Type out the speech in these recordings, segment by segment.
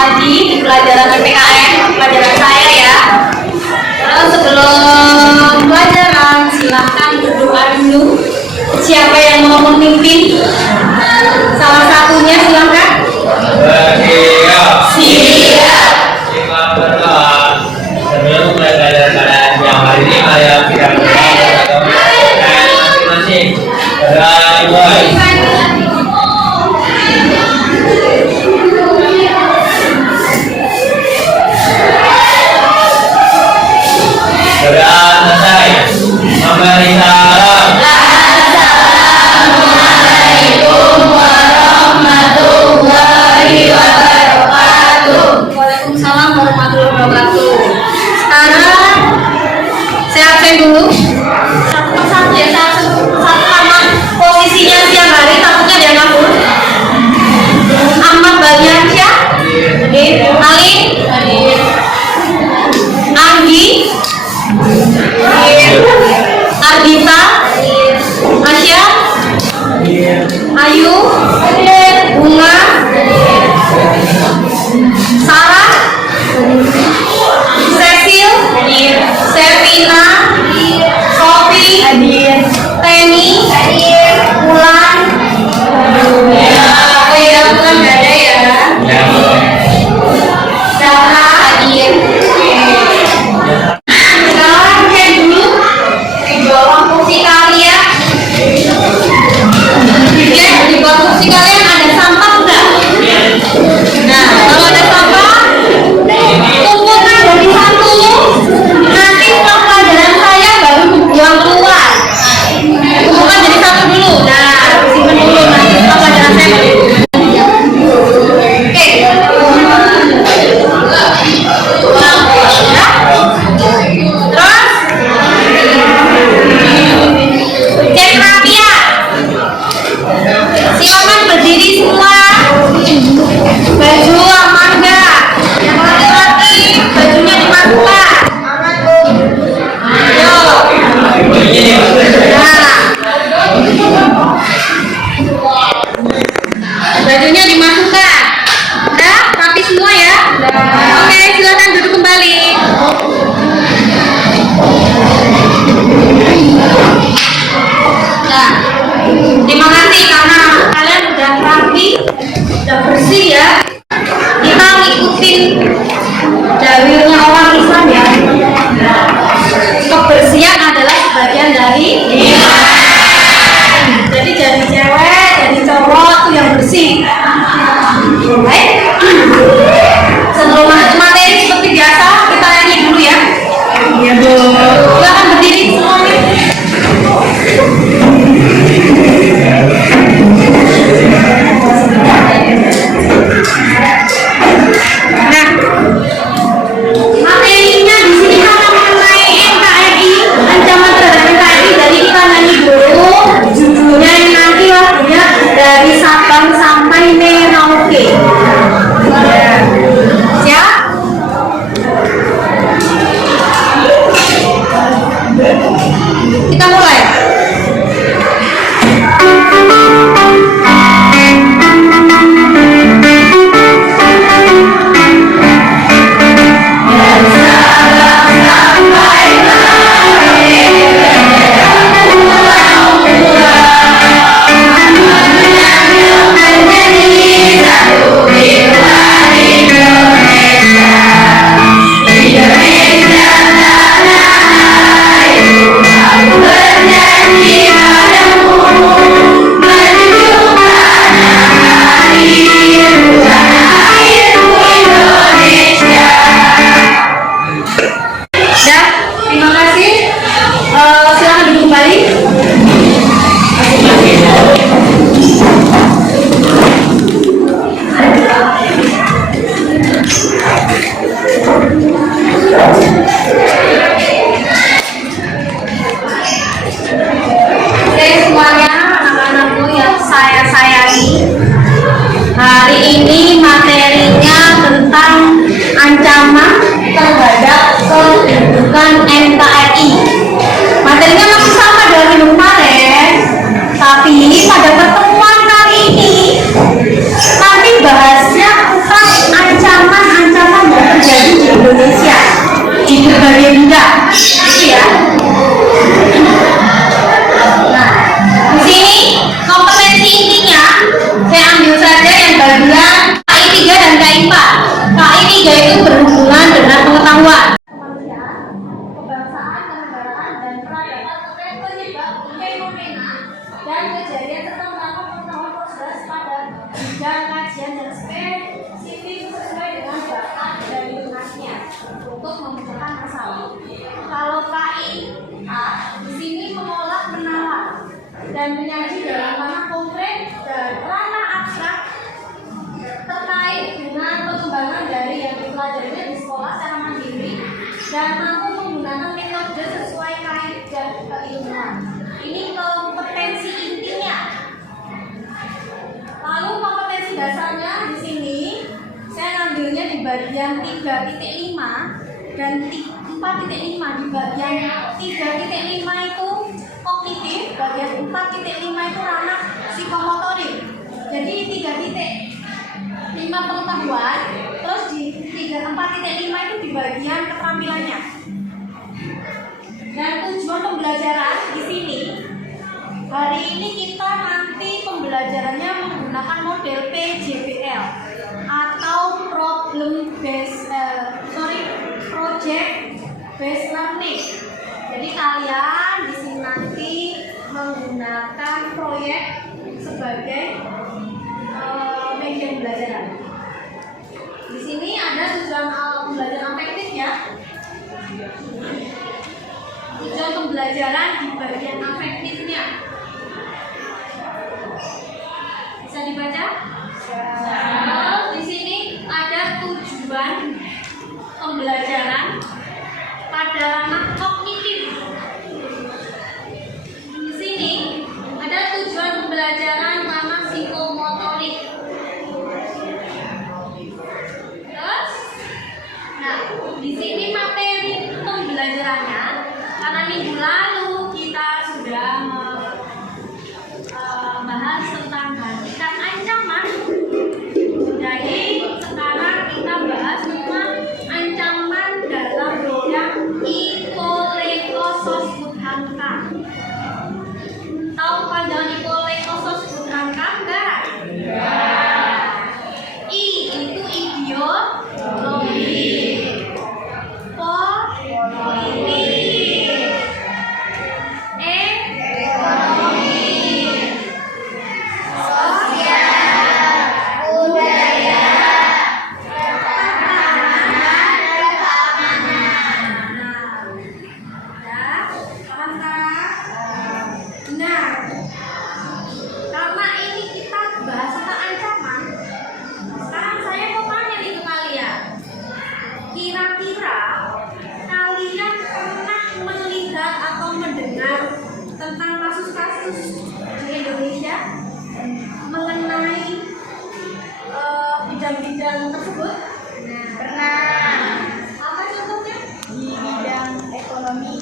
lagi di pelajaran PPKN, pelajaran saya ya. Terus sebelum pelajaran silahkan berdoa dulu. Siapa yang mau memimpin? Salah satunya silahkan. Siap. Simak berdoa. Sebelum mulai pelajaran yang hari ini, mari kita berdoa masing-masing. Berdoa dimulai. Berdoa selesai. Memberi salam. Assalamualaikum warahmatullahi wabarakatuh. bagian 3.5 dan 4.5. Di bagian 3.5 itu kognitif, bagian 4.5 itu ranah psikomotorik. Jadi 3.5 pengetahuan, terus di 4.5 itu di bagian keterampilannya. Dan tujuan pembelajaran di sini, hari ini kita nanti pembelajarannya menggunakan model PJBL atau project based learning. Jadi kalian di sini nanti menggunakan proyek sebagai media pembelajaran. Di sini ada tujuan pembelajaran afektif ya. Tujuan pembelajaran di bagian afektifnya. Bisa dibaca? Nah, di sini ada tujuan pembelajaran pada ranah kognitif. Di sini ada tujuan pembelajaran ranah psikomotorik. Terus, nah di sini materi pembelajarannya, karena minggu lalu kita sudah bahas tentang hentikan ancaman. Jadi sekarang kita bahas tentang ancaman dalam bidang ikolekosos budhanka. Tahu panjangan ikolekosos budhanka enggak? I itu ideologi, politik, ekonomi, sosial, budaya, pertahanan, keamanan. Nah, paham sekarang? Nah, karena ini kita bahas tentang ancaman, sekarang saya mau tanya nih ke kalian. Kira-kira kalian pernah melihat atau mendengar tentang kasus-kasus di Indonesia mengenai bidang-bidang tersebut? Pernah. Apa contohnya? Di bidang ekonomi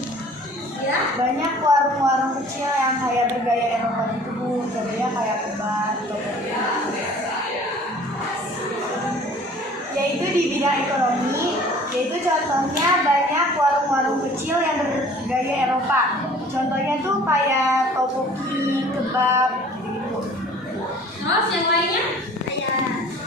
Ya, banyak warung-warung kecil yang kayak bergaya Eropa gitu Bu, contohnya kayak kebab, yaitu di bidang ekonomi, yaitu contohnya banyak warung-warung kecil yang bergaya Eropa, contohnya tuh kayak topoki, kebab gitu. terus yang lainnya?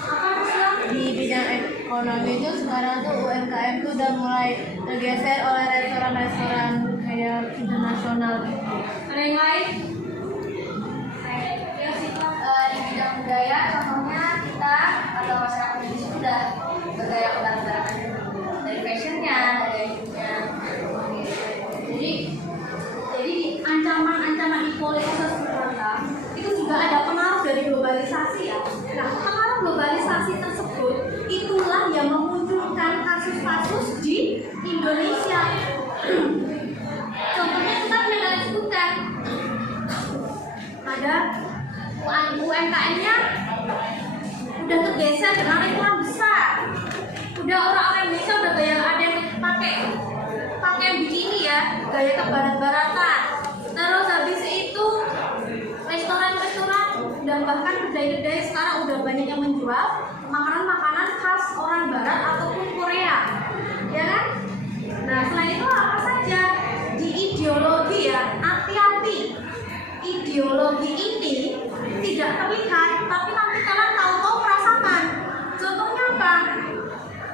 Apa Ruslan? Di bidang ekonomi itu sekarang tuh UMKM tuh udah mulai tergeser oleh restoran-restoran kayak internasional gitu. Ada yang lain? Ya sih, Di bidang budaya, contohnya kita atau masyarakat Indonesia sudah bergaya ulang-ulangan dari fashionnya, dari hidupnya. Jadi ancaman-ancaman ikolekosos budhanka itu juga ada pengaruh dari globalisasi ya. Nah, pengaruh globalisasi tersebut itulah yang memunculkan kasus-kasus di Indonesia. Contohnya kita sudah sebutkan ada UMKM-nya udah tergeser dengan restoran besar. Udah orang-orang Indonesia udah gaya, ada yang pakai bikini ya, gaya kebarat-baratan. Terus habis itu restoran-restoran dan bahkan kedai-kedai sekarang udah banyak yang menjual makanan-makanan khas orang barat ataupun Korea, ya kan? Nah, selain itu apa saja di ideologi ya, hati-hati. Ideologi ini tidak terlihat, tapi nanti kalian tahu-tahu merasakan. Contohnya apa?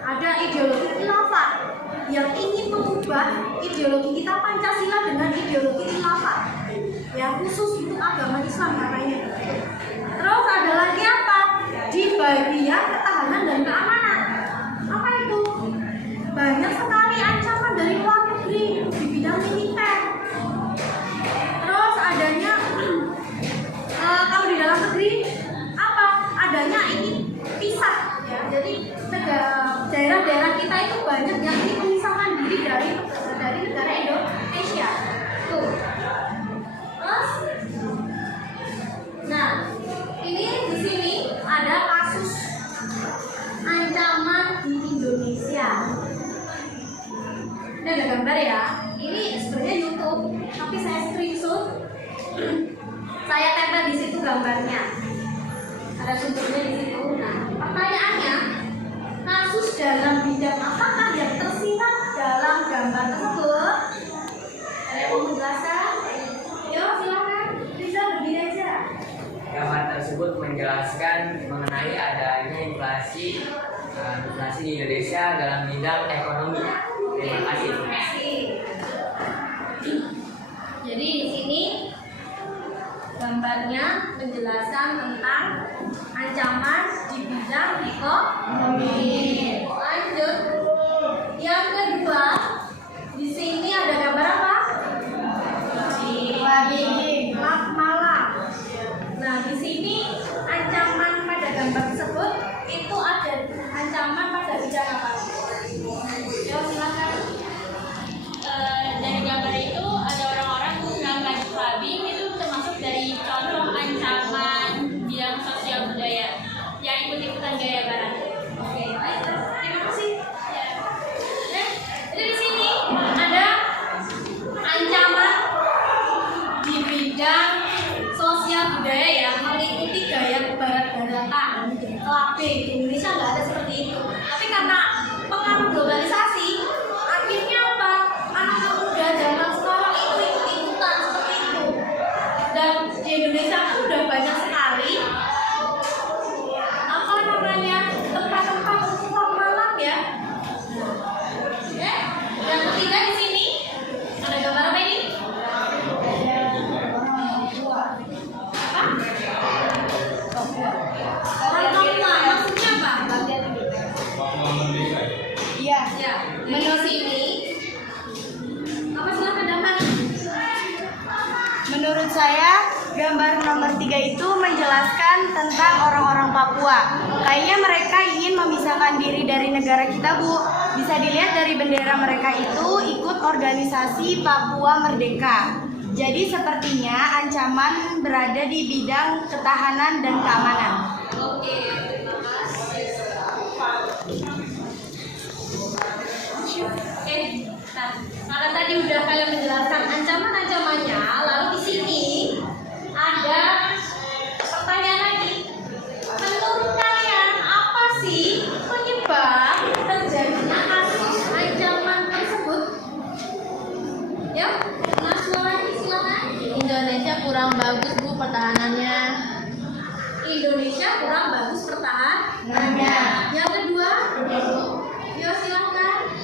Ada ideologi khilafah yang ingin mengubah ideologi kita Pancasila dengan ideologi khilafah, ya khusus untuk agama Islam katanya. Terus ada lagi apa? Di bagian ketahanan dan keamanan. Apa itu? Banyak sekali ancaman dari luar negeri di bidang militer. Terus adanya kalau di dalam negeri apa? Adanya ini pisah ya. Jadi daerah-daerah kita itu banyak yang ingin memisahkan diri dari negara Indonesia. Tuh. Terus nah, ini di sini ada kasus ancaman di Indonesia. Indonesia. Ini ada gambar ya. Ini sebenarnya YouTube, tapi saya screenshot. Saya tempel di situ gambarnya. Ada sumbernya di situ. Nah, pertanyaannya, kasus dalam bidang apakah yang tersirat dalam gambar tersebut? Ada yang mau menjelaskan? Yuk, silakan. Bisa berdiri aja. Gambar tersebut menjelaskan mengenai adanya inflasi di Indonesia dalam bidang ekonomi. Terima kasih. Jadi di sini gambarnya menjelaskan tentang ancaman di bidang ekonomi. Lanjut. Yang kedua, di sini ada gambar apa? Malam. Nah, di sini ancaman pada gambar tersebut itu ada ancaman pada bidang apa? Ya, silakan. Dari gambar itu ada orang-orang gambar clubbing itu termasuk dari contoh ancaman bidang sosial budaya yang ikut-ikutan gaya barat. Oke, baik. Terima kasih. Nah, jadi di sini ada ancaman di bidang sosial budaya yang mengikuti gaya barat-baratan. Clubbing di Indonesia nggak ada seperti itu. Tapi karena pengaruh globalisasi, akhirnya apa? Anak muda zaman sekarang itu ikut-ikutan seperti itu. Dan di Indonesia pun udah banyak sekali apa namanya tempat-tempat untuk malam ya. Oke. Yang ketiga di sini ada gambar apa ini? Apa? Orang tua maksudnya apa? Iya. Ya, di sini apa silakan Damar? Menurut saya, gambar nomor 3 itu menjelaskan tentang orang-orang Papua. Kayaknya mereka ingin memisahkan diri dari negara kita, Bu. Bisa dilihat dari bendera mereka itu ikut organisasi Papua Merdeka. Jadi sepertinya ancaman berada di bidang ketahanan dan keamanan. Oke, terima kasih. Oke, nah, karena tadi udah kalian menjelaskan ancaman-ancamannya, lalu di sini ada pertanyaan lagi. Menurut kalian apa sih penyebab terjadinya kasus ancaman tersebut? Ya, Mas lagi silakan. Indonesia kurang bagus Bu pertahanannya. Indonesia kurang bagus pertahanannya. Yang kedua, yo silakan.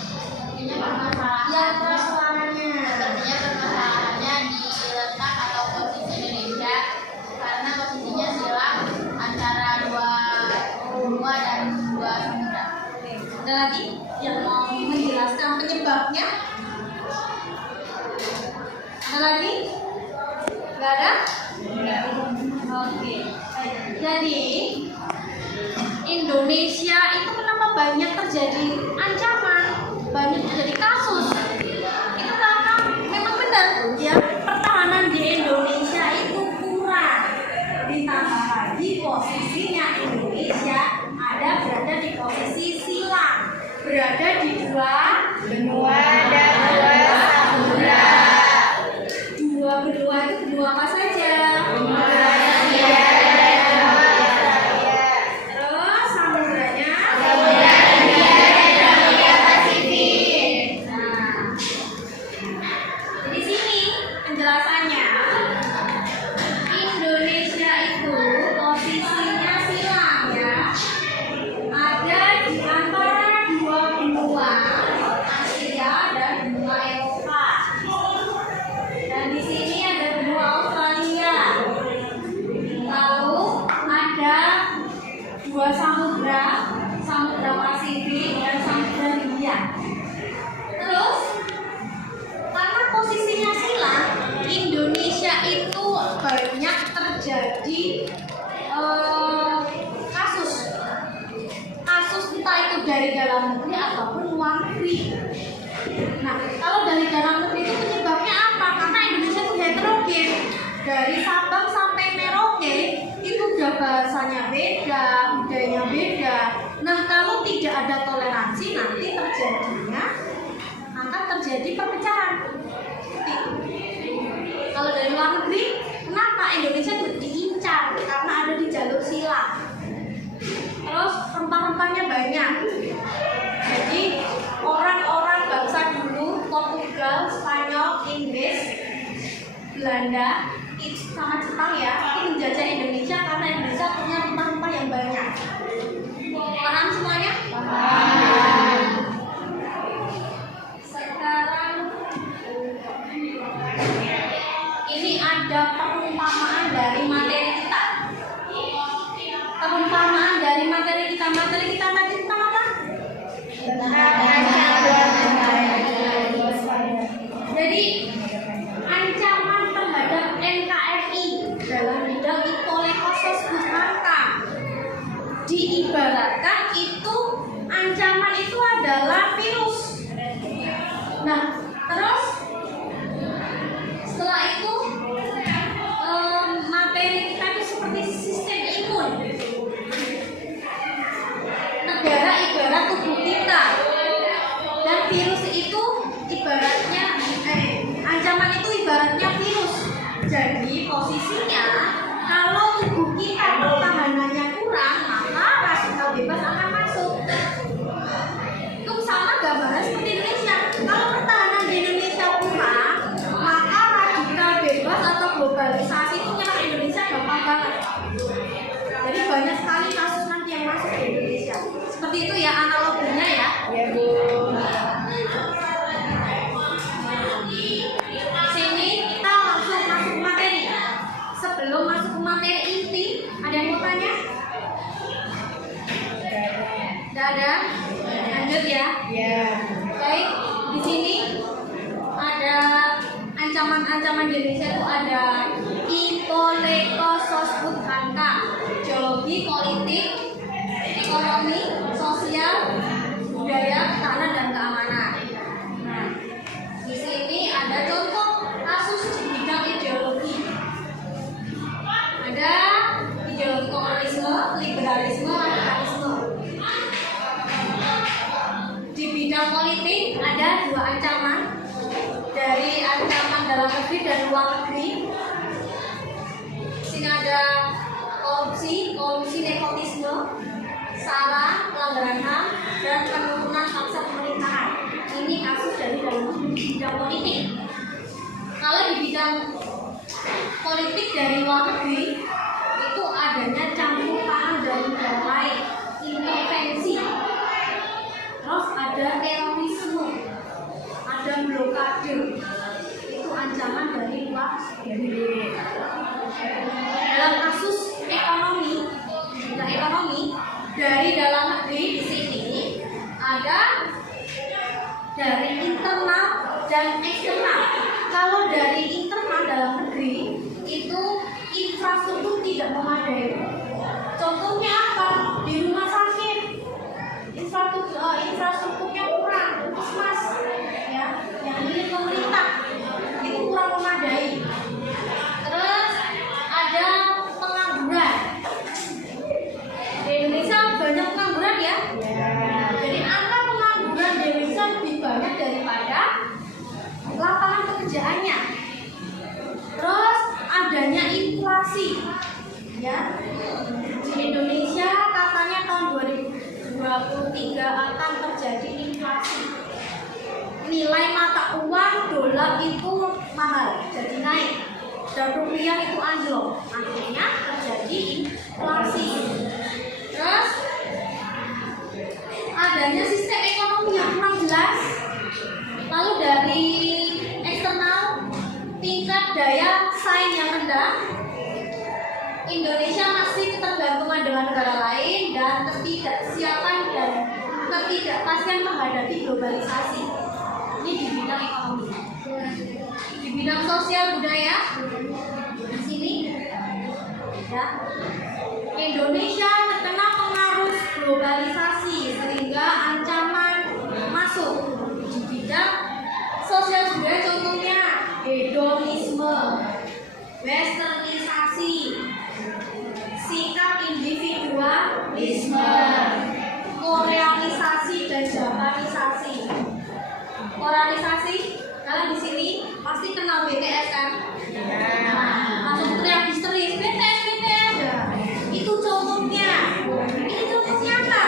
Yang persoalannya. Sepertinya permasalahannya di letak atau posisi Indonesia karena posisinya silang antara dua dan dua samudra. Ada lagi yang mau menjelaskan penyebabnya? Ada lagi? Gak ada? Oke. Jadi Indonesia itu kenapa banyak terjadi ancaman, banyak terjadi kasus? Itu karena memang benar ya pertahanan di Indonesia itu kurang. Ditambah lagi posisinya Indonesia berada di posisi silang, berada di dua Benua dan dua samudra. Dua benua itu benua apa saja? Benua Asia dan benua Australia. Terus samudranya? Samudra Hindia dan Samudra Pasifik. Nah, di sini penjelasannya Indonesia itu posisinya silang ya, ada di antara dua benua Asia dan benua Eropa. Dan di sini ada benua Australia. Lalu ada dua samudra, Samudra Pasifik dan Samudra Hindia. Terus karena posisinya silang, Indonesia itu banyak terjadi kasus entah itu dari dalam negeri ataupun luar negeri. Nah, kalau dari dalam negeri itu penyebabnya apa? Karena Indonesia itu heterogen. Dari Sabang sampai Merauke itu udah bahasanya beda, budayanya beda. Nah, kalau tidak ada toleransi, nah terjadi perpecahan. Kalau dari luar negeri, kenapa Indonesia itu diincar? Karena ada di jalur silang. Terus rempah-rempahnya banyak. Jadi orang-orang bangsa dulu, Portugal, Spanyol, Inggris, Belanda, sama Jepang ya, itu menjajah Indonesia karena Indonesia punya rempah-rempah yang banyak. Paham semuanya? Paham. Sekarang ini ada perumpamaan dari materi kita. Perumpamaan dari materi kita. Materi kita tadi tentang apa? Jadi ancaman terhadap NKRI dalam bidang Ipoleksos Butanka diibaratkan itu ancaman itu adalah virus. Nah, terus setelah itu materi kita itu seperti sistem imun. Negara ibarat tubuh kita, dan virus itu ibaratnya ancaman itu ibaratnya virus. Jadi posisinya kalau tubuh kita pertahanannya kurang, maka radikal bebas akan masuk. Itu sama gambarnya seperti Indonesia. Kalau pertahanan di Indonesia kurang, maka radikal bebas atau globalisasi itu nyerang Indonesia gampang banget. Jadi banyak sekali kasus nanti yang masuk ke Indonesia. Seperti itu ya analoginya ya. Ya Bu. Sini kita langsung masuk materi. Sebelum masuk materi inti, ada yang mau tanya? Tidak ada? Lanjut ya. Ya. Baik, di sini ada ancaman-ancaman di Indonesia itu ada Ipoleksos Butanka, geologi, politik, ekonomi, sosial, budaya, tanah dan keamanan. Nah, di sini ada contoh kasus di bidang ideologi. Ada ideologi komunisme, liberalisme, radikalisme. Di bidang politik ada dua ancaman, dari ancaman dalam negeri dan luar negeri. Sini ada korupsi, nepotisme, sara, pelanggaran HAM, dan penurunan paksa pemerintahan. Ini kasus dari dalam bidang politik. Kalau di bidang politik dari luar negeri itu adanya campur tangan dari negara lain, intervensi. Terus ada terorisme, ada blokade. Itu ancaman dari luar negeri. Dalam kasus ekonomi, dari dalam negeri di sini ada dari internal dan eksternal. Kalau dari internal dalam negeri itu infrastruktur tidak memadai. Contohnya apa? Di rumah sakit infrastrukturnya kurang, puskesmas ya, yang milik pemerintah itu kurang memadai. Terus ada pengangguran. Di Indonesia banyak pengangguran ya. Jadi angka pengangguran di Indonesia lebih banyak daripada lapangan pekerjaannya. Terus adanya inflasi ya. Di Indonesia katanya tahun 2023 akan terjadi inflasi. Nilai mata uang dolar itu mahal, jadi naik, dan rupiah itu anjlok. Akhirnya terjadi inflasi. Terus adanya sistem ekonomi yang kurang jelas. Lalu dari eksternal, tingkat daya saing yang rendah. Indonesia masih ketergantungan dengan negara lain dan ketidaksiapan dan ketidakpastian menghadapi globalisasi. Ini di bidang ekonomi. Di bidang sosial budaya, di sini ya, Indonesia terkena pengaruh globalisasi sehingga ancaman masuk. Di bidang sosial budaya contohnya hedonisme, westernisasi, sikap individualisme, koreanisasi dan japanisasi. Oralisasi. Kalian di sini pasti kenal BTS kan? Langsung teriak histeris, BTS, BTS. Itu contohnya. Ini contohnya apa?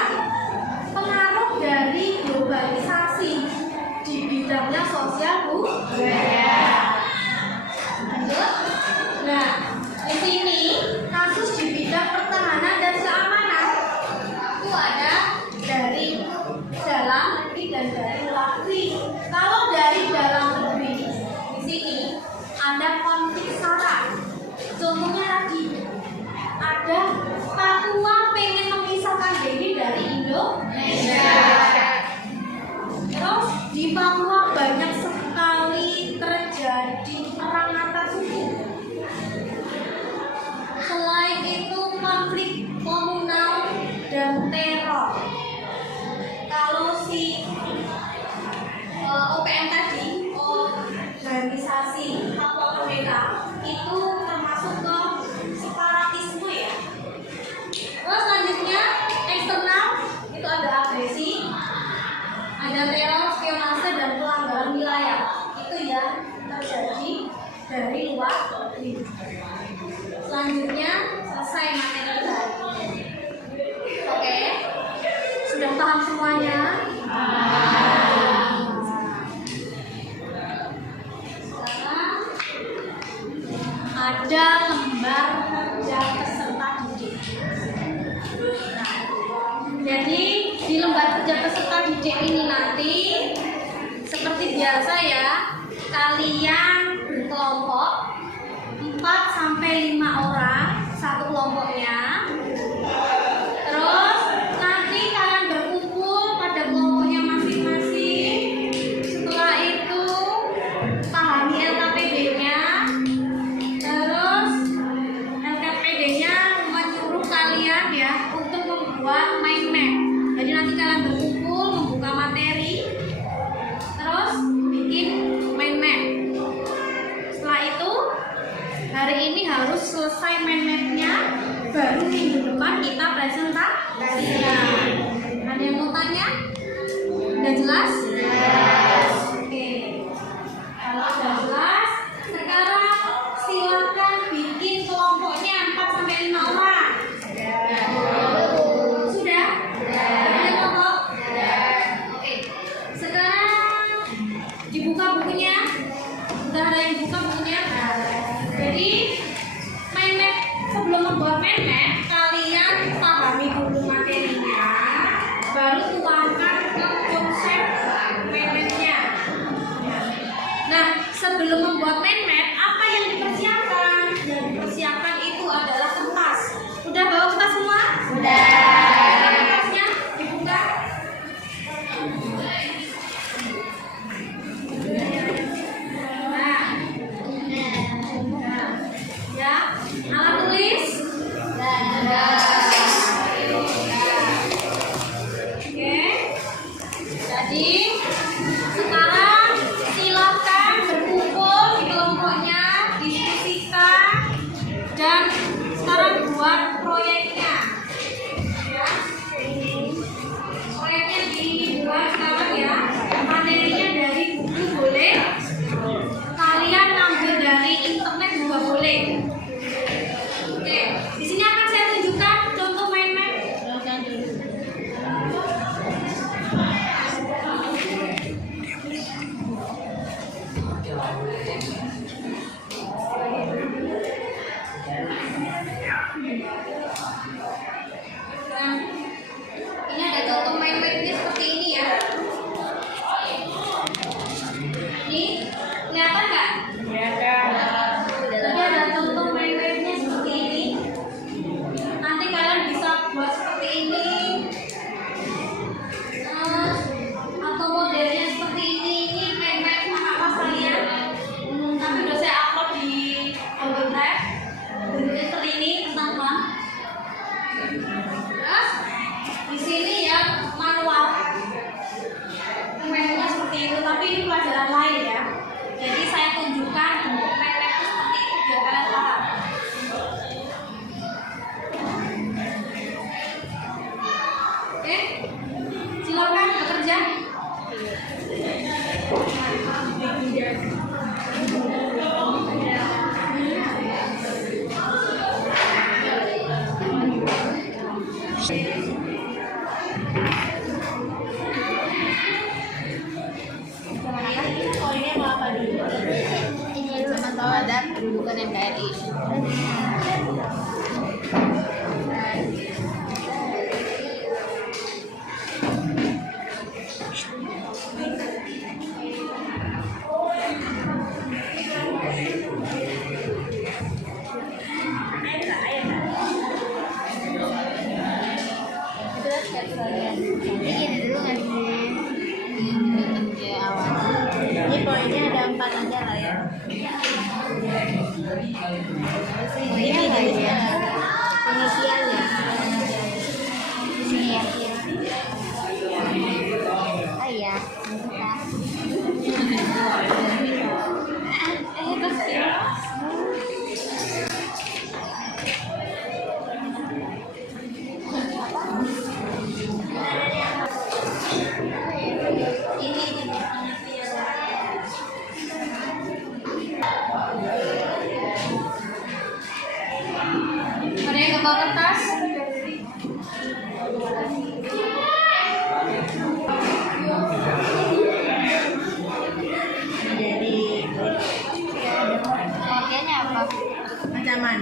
Pengaruh dari globalisasi di bidangnya sosial budaya. Lanjut. Nah, di sini kasus di bidang pertahanan dan keamanan itu ada dari dalam negeri dan dari luar negeri. Kalau dari dalam negeri, di sini ada konflik SARA. Contohnya tadi ada Papua pengen memisahkan diri dari Indonesia. Terus di Papua banyak sekali terjadi perang antar suku. Selain itu konflik komunal dan teror. Kalau si OPM tadi, organisasi Papua Merdeka, itu termasuk ke separatisme ya. Terus selanjutnya eksternal itu ada agresi, ada teror, spionase dan pelanggaran wilayah. Itu yang terjadi dari luar negeri. Selanjutnya selesai materi hari ini. Oke, sudah paham semuanya? Sekarang ada lembar kerja peserta didik. Nah, jadi di lembar kerja peserta didik ini nanti seperti biasa ya, kalian berkelompok 4-5 orang satu kelompoknya. Terus nanti kalian berkumpul pada kelompoknya masing-masing. Setelah itu pahami LKPD-nya. Terus LKPD-nya menyuruh kalian ya untuk membuat mind map. Jadi nanti kalian berkumpul membuka materi, terus bikin mind map. Setelah itu hari ini harus selesai mind map-nya, baru minggu depan kita presentasikan. Ada yang mau tanya? Udah jelas? Oke. Kalau udah jelas, sekarang silakan bikin kelompoknya 4-5 orang. Sudah? Ada kelompok? Oke. Sekarang dibuka bukunya. Udah ada yang buka bukunya? Jadi mind map, sebelum membuat mind map, kalian pahami dulu materinya, baru tuangkan ke konsep mind map-nya. Nah, sebelum membuat mind map, apa yang dipersiapkan? Yang dipersiapkan itu adalah kertas. Udah bawa kertas semua? Sudah. Kertasnya dibuka. Ya, alat tulis. event MKRI. Ini dulu nggak sih? Ya awal. Ini poinnya ada 4 aja lah ya. Ini nggak ya? Inisialnya. Di sini ya. Oh iya, Ada yang kebawa kertas? Pakaiannya apa? ancaman.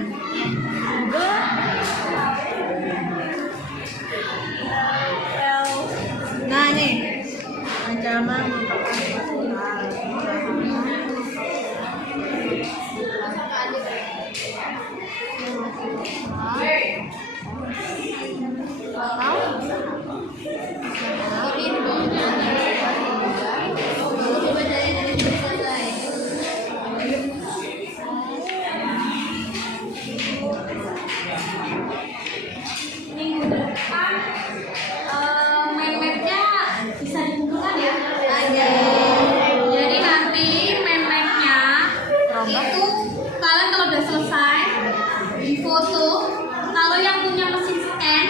Nah nih, ancaman merupakan suatu hal. Minggu depan meme-nya bisa dikumpulkan ya. Jadi nanti meme-nya itu kalian kalau udah selesai di foto, kalau yang punya mesin scan,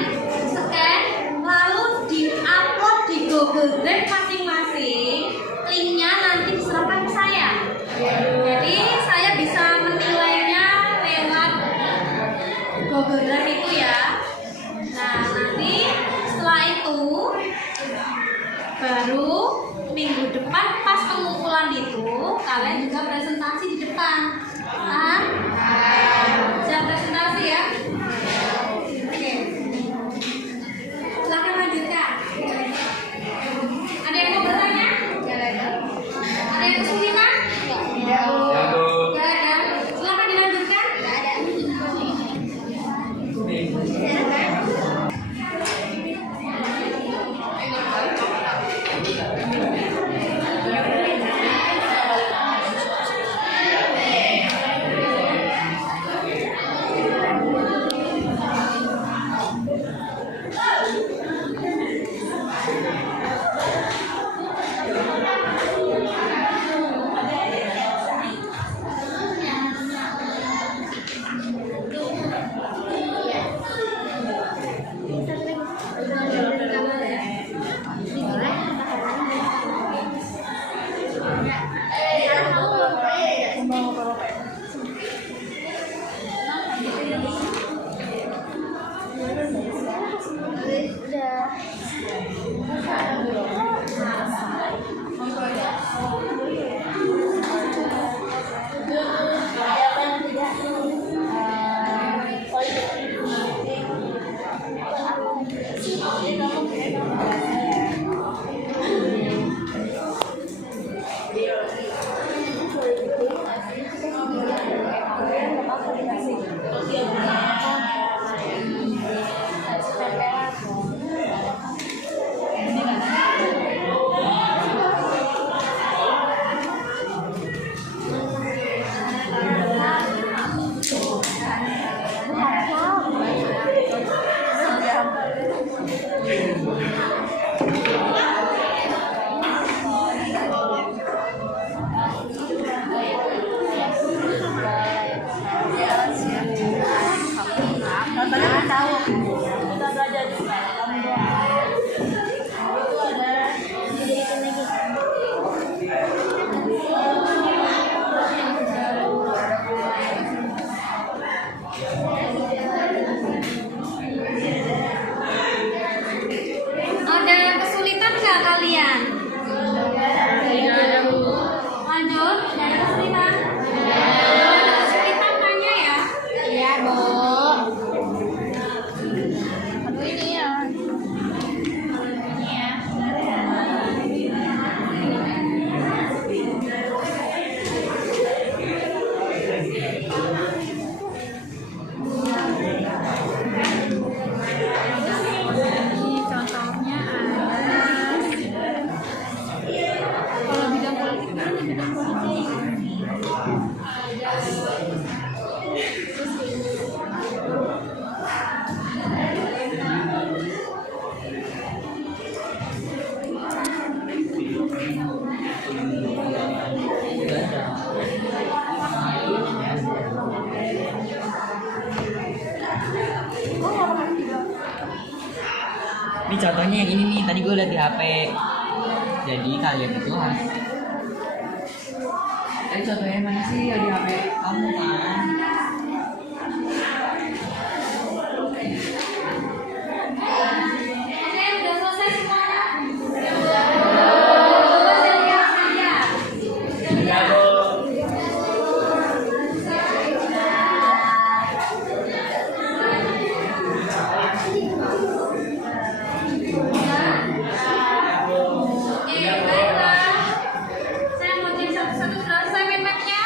lalu di-upload di Google Drive masing-masing. Linknya nanti diserahkan ke saya. Jadi saya bisa menilainya lewat Google Drive itu ya. Nah, nanti setelah itu baru minggu depan pas pengumpulan itu kalian juga presentasi di depan. Paham? Siap presentasi ya? Oke. Silahkan lanjutkan. Ada yang mau bertanya? Ada yang kesulitan? Ya, Bu. Gak ada. Silahkan dilanjutkan. contohnya yang ini nih, tadi gue liat di HP. Jadi kalian itu harus. Tadi contohnya mana sih yang di HP kamu kan? Oke, udah selesai semuanya. Coba saya lihat saja. Ya, Bu. Oke, baiklah. Saya mau cek satu-satu selesai mind map-nya.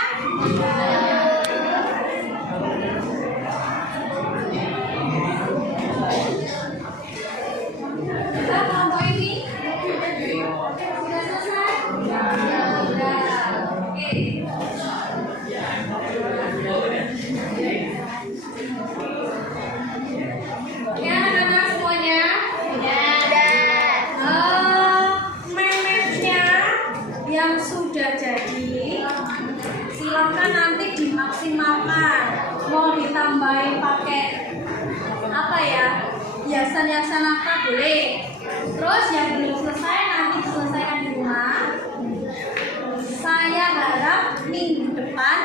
Sudah kelompok ini? Sudah selesai? Sudah. Oke. Oke, anak-anak semuanya. Meme-nya yang sudah jadi, silakan nanti dimaksimalkan. Mau ditambahin pakai apa ya? Hiasan-hiasan apa boleh. Terus yang belum selesai nanti diselesaikan di rumah. Saya harap minggu depan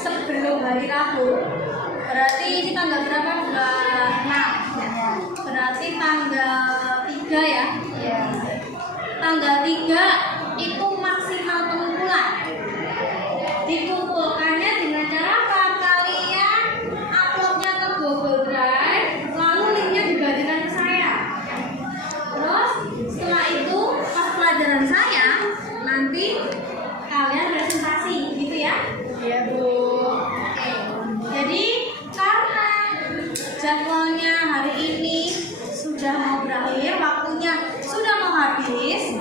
sebelum hari Rabu. Berarti ini tanggal berapa? Bulan 6. Berarti tanggal 3 ya? Iya. Tanggal 3 itu maksimal pengumpulan. Dikumpulkannya dengan cara apa? Kalian uploadnya ke Google Drive, lalu linknya dibagikan ke saya. Terus setelah itu pas pelajaran saya nanti kalian presentasi, gitu ya? Iya, Bu. Oke. Jadi karena jadwalnya hari ini sudah mau berakhir, waktunya sudah mau habis.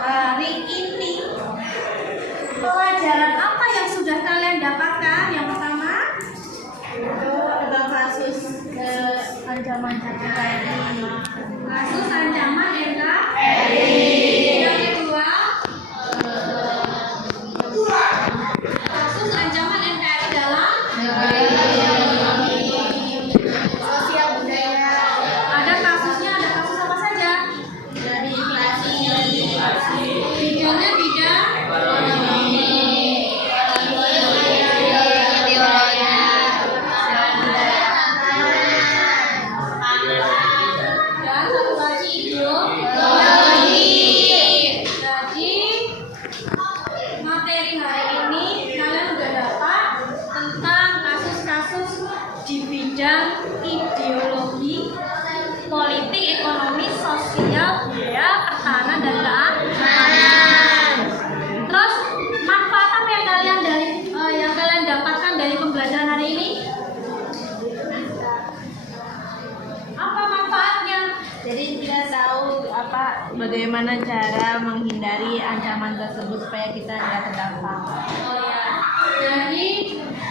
Hari ini pelajaran apa yang sudah kalian dapatkan? Yang pertama Itu tentang kasus ancaman NKRI. kasus ancaman NKRI. Yang kedua kasus ancaman NKRI dalam Sosial budaya. ada kasusnya, ada kasus apa saja? Dari inflasi. Bidangnya bidang dan satu lagi biologi. Jadi materi hari ini kalian udah dapat tentang kasus-kasus di bidang ideologi, politik, ekonomi, sosial, budaya, pertahanan dan keamanan. Terus manfaat apa yang kalian dapatkan dari pembelajaran hari ini? Apa manfaatnya? Jadi kita tahu bagaimana cara menghindari ancaman tersebut supaya kita tidak terdampak. Oh ya, jadi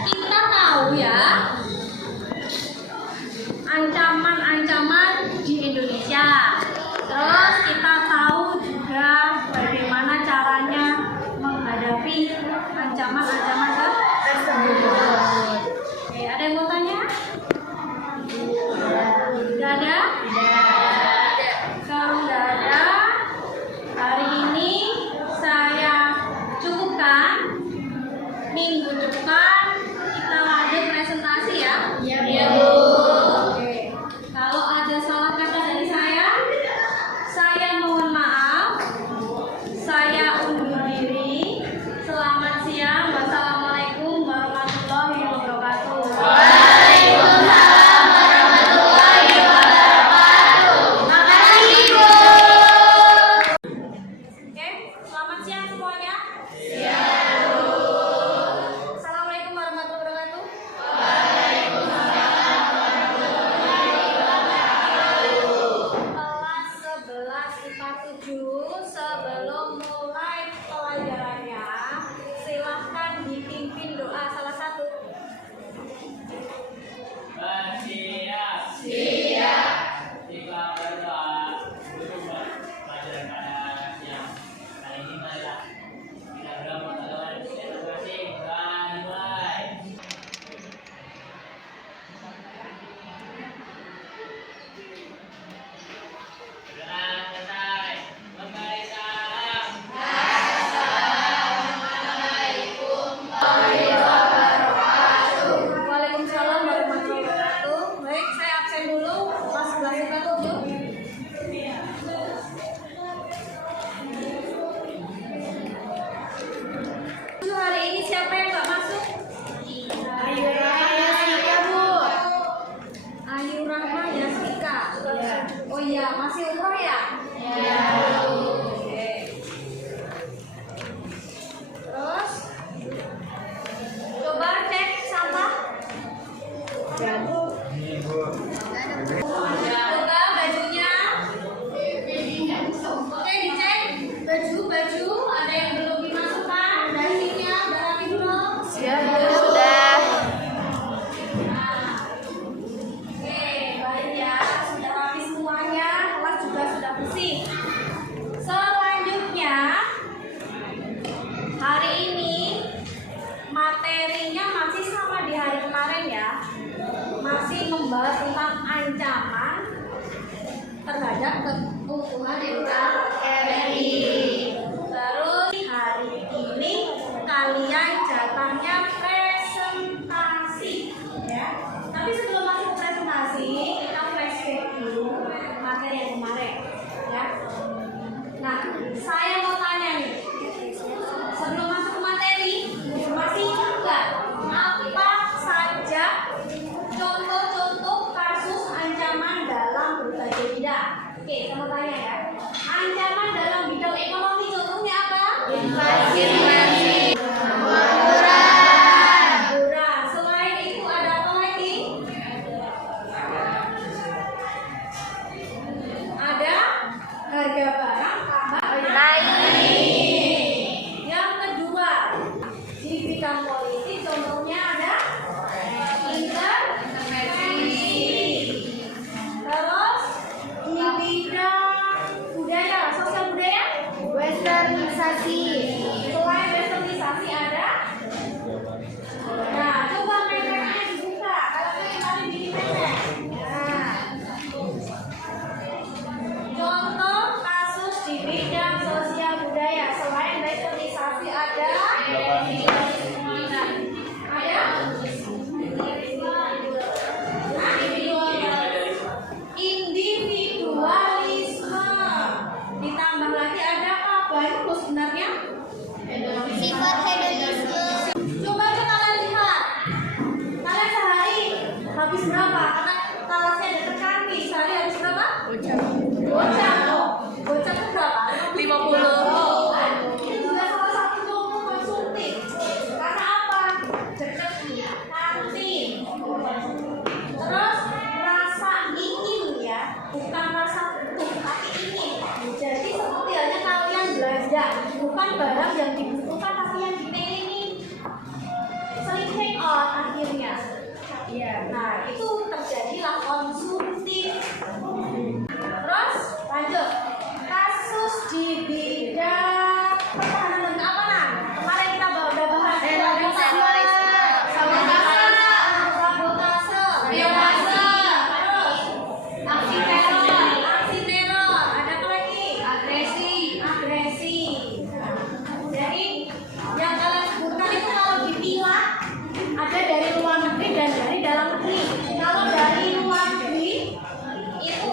kita tahu ya ancaman-ancaman di Indonesia. Terus kita tahu juga bagaimana caranya menghadapi ancaman-ancaman tersebut. Oke, ada yang mau tanya? Tidak ada? Kalau tidak ada, hari ini saya cukupkan. Minggu depan kita lanjut presentasi ya. Iya, Bu. Oke. Kalau ada Oh iya, masih umroh ya? Iya. Oke. Terus coba cek sampah. Coba bajunya. Oke, dicek baju ada yang belum dimasukkan dasinya, udah rapi belum? Sudah. Oke, baik ya, sudah rapi semuanya, kelas juga sudah bersih. Selanjutnya, hari ini materinya masih sama di hari kemarin ya, masih membahas tentang ancaman terhadap keutuhan NKRI. Terus hari ini kalian jatahnya presentasi ya. Tapi sebelum masuk ke presentasi, kita flashback dulu materi yang kemarin ya. Nah, saya mau tanya nih, sebelum masuk ke materi, masih ingat nggak apa saja contoh-contoh kasus ancaman dalam berbagai bidang? Oke, saya mau tanya ya. Ancaman dalam bidang ekonomi contohnya apa? Inflasi. Murah. Selain itu ada apa lagi? Ada harga barang tambah naik. Yang kedua, di bidang politik contohnya ada intervensi. Terus di bidang budaya, sosial budaya, Westernisasi. selain westernisasi ada. Nah, coba mepetnya dibuka. Kalau kalian bikin mepet. Nah, contoh kasus di bidang sosial budaya selain westernisasi ada. Individualisme. Ditambah lagi ada apa itu sebenarnya? Sifat hedonisme. Coba kalian lihat. Kalian sehari habis berapa? Karena kelasnya dekat kami. Sehari habis berapa? Gocap. Oh, gocap itu berapa? 50. Ini juga salah satu contoh konsumtif. Karena apa? Dekat kantin. Terus rasa ingin ya, bukan rasa butuh, tapi ingin. Jadi seperti halnya kalian belanja, bukan barang yang dibutuhkan tapi yang dipengenin. Sering take out akhirnya. Iya. Nah, itu terjadilah konsumtif. Terus lanjut. Kasus di bidang pertahanan dan keamanan. Kemarin kita udah bahas sabotase, spionase, terus aksi teror, ada apa lagi? Agresi. Jadi yang kalian sebutkan itu kalau dipilah ada dari luar negeri dan dari dalam negeri. Kalau dari luar negeri itu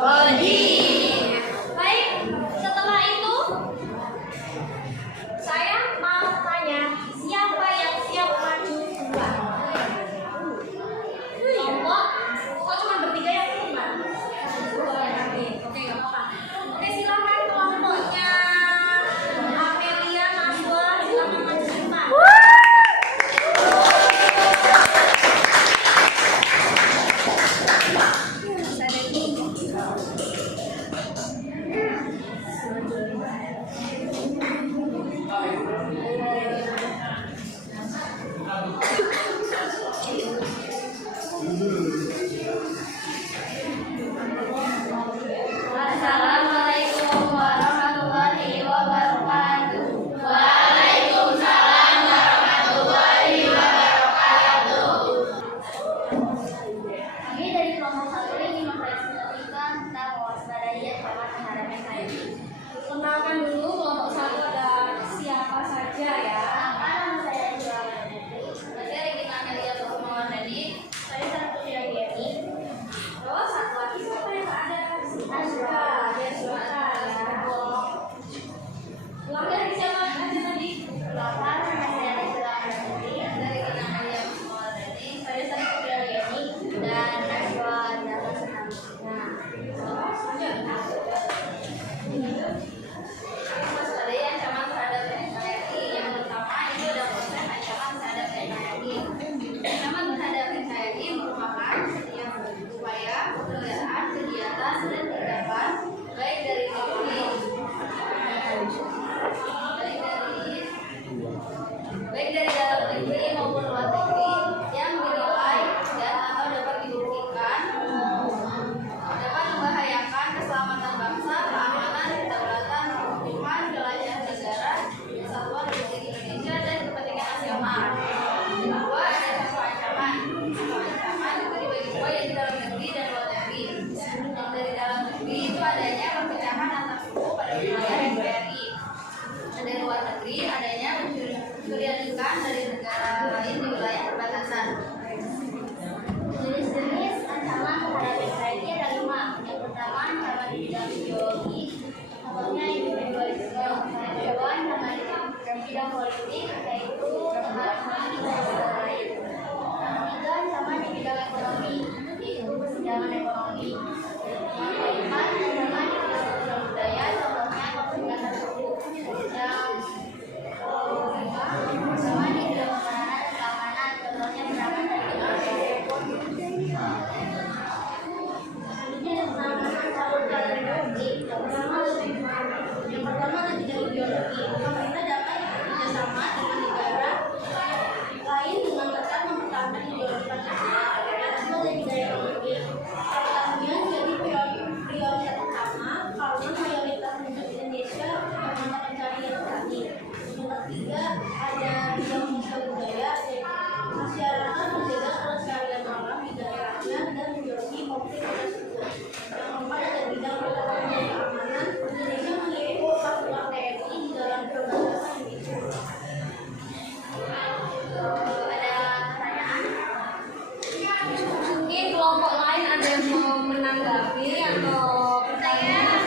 Baik, setelah itu saya mau tanya siapa yang siap maju duluan? Kelompok, kok cuma bertiga yang duluan? Oke, nggak apa-apa. Oke, silakan kelompoknya Amelia, Naswa, silakan maju depan. Assalamualaikum warahmatullahi wabarakatuh. Kami dari kelompok 1 ini mempresentasikan tentang mewaspadai ancaman terhadap NKRI. Kenalkan dulu kelompok 1 ada siapa saja ya. Nama saya Jual Nadri. Saya Regina Amelia Mawardani. Saya Sarah Yeni. Terus satu lagi siapa yang tak ada? Azra. Ya, silakan ya. Ulang dari siapa aja tadi? Nama saya Regina Nadri. Saya Regina Amelia Mawardani. Saya Sarah Yeni dan Najwa Dara Senang. Terus lanjut. Mewaspadai ancaman terhadap NKRI. Yang pertama itu ada konsep ancaman terhadap NKRI. Ancaman terhadap NKRI merupakan setiap upaya, kegiatan, kegiatan dan tindakan baik dari negeri, baik dari dalam negeri maupun luar negeri yang dinilai dan atau dapat dibuktikan dapat membahayakan keselamatan bangsa, keamanan, kedaulatan, kehukuman, wilayah negara, kesatuan Republik Indonesia dan kepentingan nasional. Kedua, ada satu ancaman. Satu ancaman itu dibagi dua, yaitu dalam negeri dan luar negeri. Yang dari dalam negeri itu adanya perpecahan antar suku pada wilayah NKRI. Dan dari luar negeri adanya pencurian ikan dari negara lain di wilayah perbatasan. Jenis-jenis ancaman terhadap NKRI ada 5. Yang pertama ancaman di bidang ideologi, contohnya individualisme. Yang kedua ancaman di bidang politik, yaitu ancaman di negara lain. Yang ketiga ancaman di bidang ekonomi, yaitu kesenjangan ekonomi. Yang keempat ancaman di bidang sosial budaya, contohnya kesenjangan suku. Yang kelima ancaman di bidang pertahanan dan keamanan, contohnya serangan dari yang pertama dari bidang ideologi, pemerintah dapat bekerjasama dengan negara lain dengan tetap mempertahankan ideologi Pancasila. Yang kedua dari bidang ekonomi, pertanian jadi prioritas utama karena mayoritas penduduk Indonesia mata pencarian petani. Yang ketiga ada bidang sosial budaya, masyarakat menjaga kelestarian alam di daerahnya dan menjauhi konflik antar suku. Yang keempat ada bidang pertahanan dan keamanan, Indonesia memiliki pasukan TNI di dalam perbatasan itu. Ada pertanyaan? Mungkin kelompok lain ada yang mau menanggapi atau pertanyaan?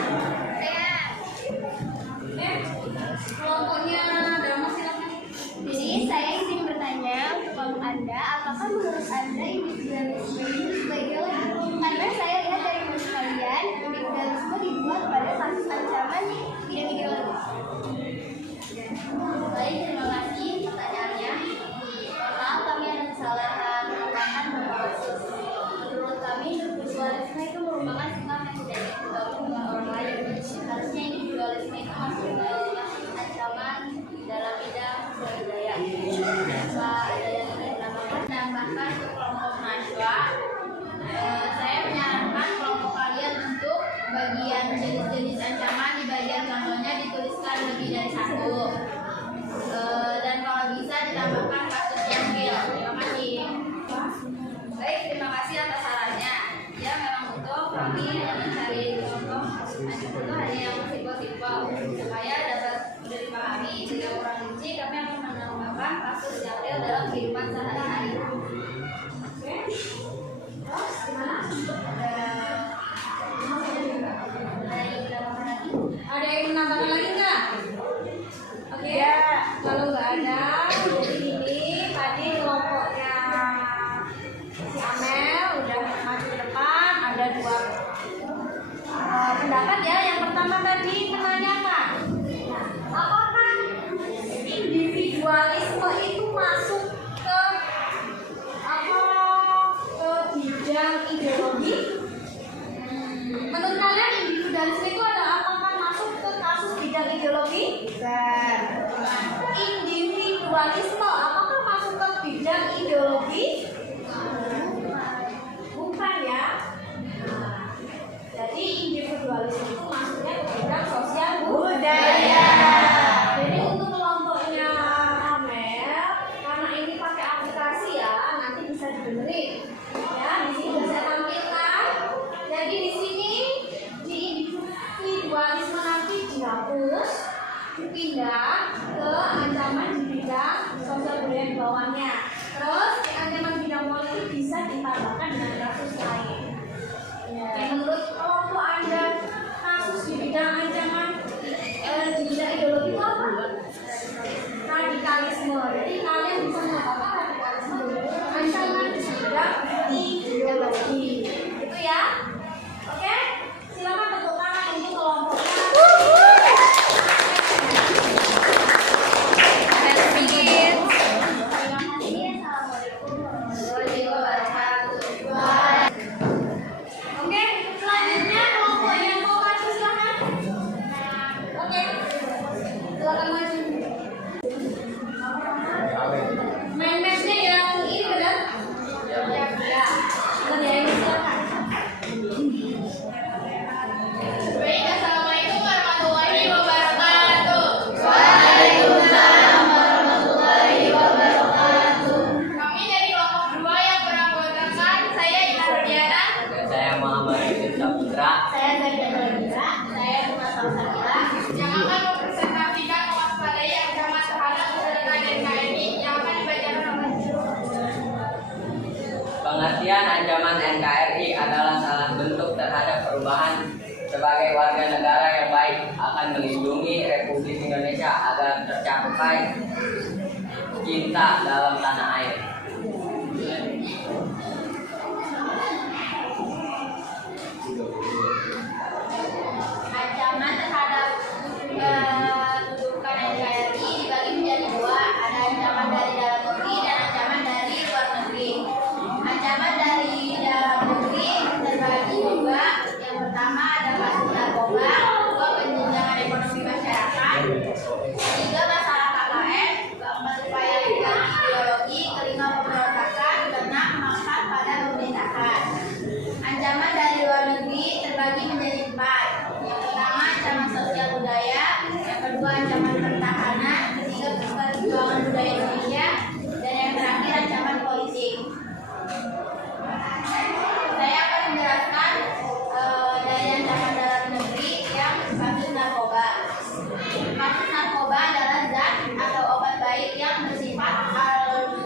Kelompoknya Drama silakan. Jadi saya ingin bertanya kepada Anda, apakah menurut Anda individualisme itu sebagai karena saya lihat dari menurut kalian individualisme dibuat pada kasus ancaman bidang ideologis. Baik, terima kasih pertanyaannya. Maaf, kami ada kesalahan menambahkan beberapa kasus. Menurut kami, individualisme itu merupakan sikap yang tidak diketahui oleh orang lain. Harusnya individualisme itu masuk ancaman dalam bidang sosial budaya. Ada yang ingin menambahkan ke kelompok Najwa. Saya menyarankan kelompok kalian untuk bagian jenis-jenis ancaman di bagian contohnya dituliskan lebih dari satu. Dan kalau bisa ditambahkan kasus yang real. Terima kasih. Baik, terima kasih atas sarannya. Ya, memang betul kami hanya mencari contoh itu hanya yang simpel-simpel supaya dapat mudah dipahami. Jika kurang rinci, kami akan menambahkan kasus yang real dalam kehidupan sehari-hari. Oke. Terus gimana? ada. Jadi ini tadi kelompoknya si Amel udah maju ke depan. Ada dua pendapat ya. Yang pertama tadi menanyakan, apakah individualisme itu masuk ke bidang ideologi? Menurut kalian individualisme itu apakah masuk ke kasus bidang ideologi? Individualisme apakah masuk ke bidang ideologi? Bukan ya. Jadi individualisme itu masuknya ke bidang sosial budaya. Jadi untuk kelompoknya Amel, karena ini pakai aplikasi ya, nanti bisa dibenerin. Ya, di sini sudah saya tampilkan. Jadi di sini di individualisme nanti dihapus, pindah ke ancaman di bidang sosial budaya di bawahnya. Terus di ancaman bidang politik bisa ditambahkan dengan kasus lain. Menurut kelompok Anda, kasus di bidang ancaman di bidang ideologi itu apa? Radikalisme. Jadi kalian bisa mengatakan radikalisme ancaman di bidang ideologi. Itu ya. Oke? Silakan tepuk tangan untuk kelompoknya. Oke, selanjutnya kelompok yang mau maju silakan. Oke, silakan maju. Main matchnya yang ini benar? Ya, ya. Benar ya, ini silakan. Baik, assalamualaikum warahmatullahi wabarakatuh. Kami dari kelompok 2 yang beranggotakan saya Ina Rudiana. Saya Muhammad Rizky Saputra. Saya Zaida Nurdiana. Saya Rumah Salsabila. Yang akan mempresentasikan mewaspadai ancaman terhadap kebenaran NKRI yang akan dibacakan oleh Pengertian ancaman NKRI adalah salah bentuk terhadap perubahan sebagai warga negara yang baik akan melindungi Republik Indonesia agar tercapai cinta dalam tanah air. Ancaman terhadap kedudukan NKRI dibagi menjadi dua. Ada ancaman dari dalam negeri dan ancaman dari luar negeri. Ancaman dari dalam negeri terbagi dua. Yang pertama ada kasus narkoba, kedua penjenjangan ekonomi masyarakat, ketiga masalah KKN, keempat upaya ideologi, kelima pemberontakan, keenam makar pada pemerintahan. Ancaman dari luar negeri terbagi menjadi 4. Yang pertama ancaman sosial budaya, yang kedua ancaman pertahanan, ketiga perjuangan budaya Indonesia, dan yang terakhir ancaman politik. Saya akan menjelaskan dari ancaman dalam negeri yang kasus narkoba. Kasus narkoba adalah zat atau obat baik yang bersifat